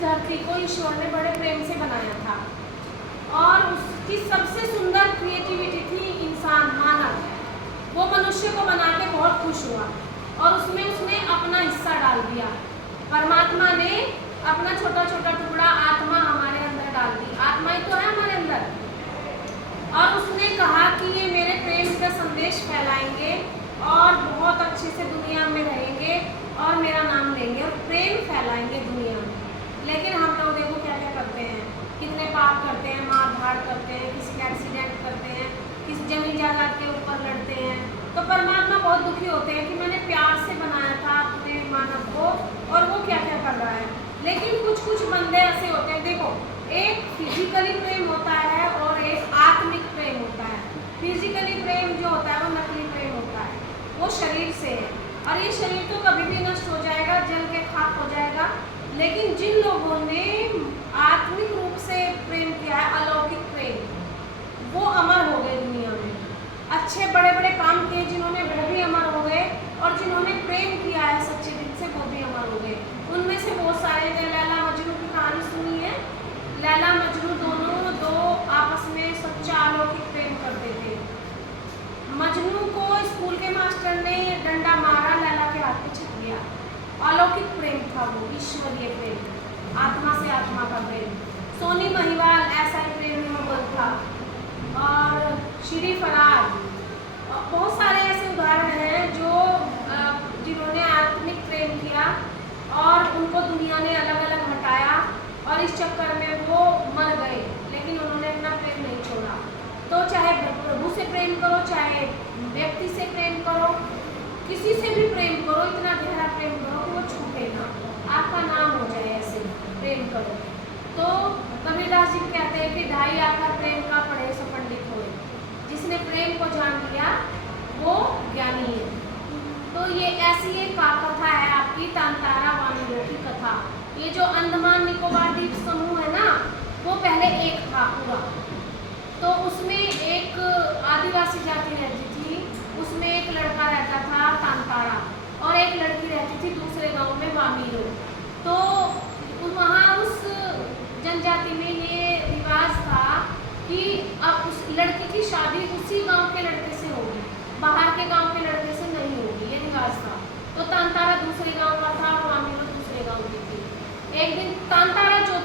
धरती को ईश्वर ने बड़े प्रेम से बनाया था और उसकी सबसे सुंदर क्रिएटिविटी थी इंसान, मानव। वो मनुष्य को बना के बहुत खुश हुआ और उसमें उसने अपना हिस्सा डाल दिया। परमात्मा ने अपना छोटा छोटा टुकड़ा आत्मा हमारे अंदर डाल दी। आत्मा ही तो है हमारे अंदर। और उसने कहा कि ये मेरे प्रेम का संदेश फैलाएंगे और बहुत अच्छे से दुनिया में रहेंगे और मेरा नाम लेंगे और प्रेम फैलाएंगे दुनिया में। लेकिन हम लोग देखो क्या क्या करते हैं, कितने पाप करते हैं, मार धाड़ करते हैं, किसी का एक्सीडेंट करते हैं, किसी जमीन जायदाद के ऊपर लड़ते हैं। तो परमात्मा बहुत दुखी होते हैं कि मैंने प्यार से बनाया था अपने मानव को और वो क्या क्या कर रहा है। लेकिन कुछ कुछ बंदे ऐसे होते हैं, देखो एक फिजिकली प्रेम होता है और एक आत्मिक प्रेम होता है। फिजिकली प्रेम जो होता है वो नकली प्रेम होता है, वो शरीर से है और ये शरीर तो कभी भी नष्ट हो जाएगा, जल के खाक हो जाएगा। लेकिन जिन लोगों ने आत्मिक रूप से प्रेम किया है, अलौकिक प्रेम, वो अमर हो गए दुनिया में। अच्छे बड़े बड़े काम किए जिन्होंने, वो भी अमर हो गए और जिन्होंने प्रेम किया है सच्चे दिल से, वो भी अमर हो गए। उनमें से बहुत सारे ने लैला मजनू की कहानी सुनी है। लैला मजनू दोनों दो आपस में सच्चा अलौकिक प्रेम करते थे। मजनू को स्कूल के मास्टर ने डंडा मारा, लैला के हाथ पे छप गया। अलौकिक प्रेम था वो, ईश्वरीय प्रेम, आत्मा से आत्मा का प्रेम। सोनी महिवाल ऐसा ही प्रेम में था। और श्री फरार, बहुत सारे ऐसे उदाहरण हैं जो जिन्होंने आत्मिक प्रेम किया और उनको दुनिया ने अलग अलग हटाया और इस चक्कर में वो मर गए, लेकिन उन्होंने अपना प्रेम नहीं छोड़ा। तो चाहे प्रभु से प्रेम करो, चाहे व्यक्ति से प्रेम करो, किसी से भी प्रेम करो, इतना गहरा प्रेम करो कि वो छूटे ना, आपका नाम हो जाए, ऐसे प्रेम करो। तो कबीरदास जी कहते हैं कि ढाई आकर प्रेम का पढ़े सो पंडित होए। जिसने प्रेम को जान लिया वो ज्ञानी है। तो ये ऐसी एक कथा है आपकी तांतारा वानरों की कथा। ये जो अंडमान निकोबार द्वीप समूह है ना, वो पहले एक था पूरा। तो उसमें एक आदिवासी जाति रहती थी, उसमें एक लड़का रहता था तांतारा और एक लड़की रहती थी दूसरे गांव में वामीरो। तो वहाँ उस जनजाति में ये रिवाज था कि अब उस लड़की की शादी उसी गांव के लड़के से होगी, बाहर के गांव के लड़के से नहीं होगी, ये रिवाज था। तो तांतारा दूसरे गांव का था और वामीरो दूसरे गांव की थी। एक दिन तांतारा जो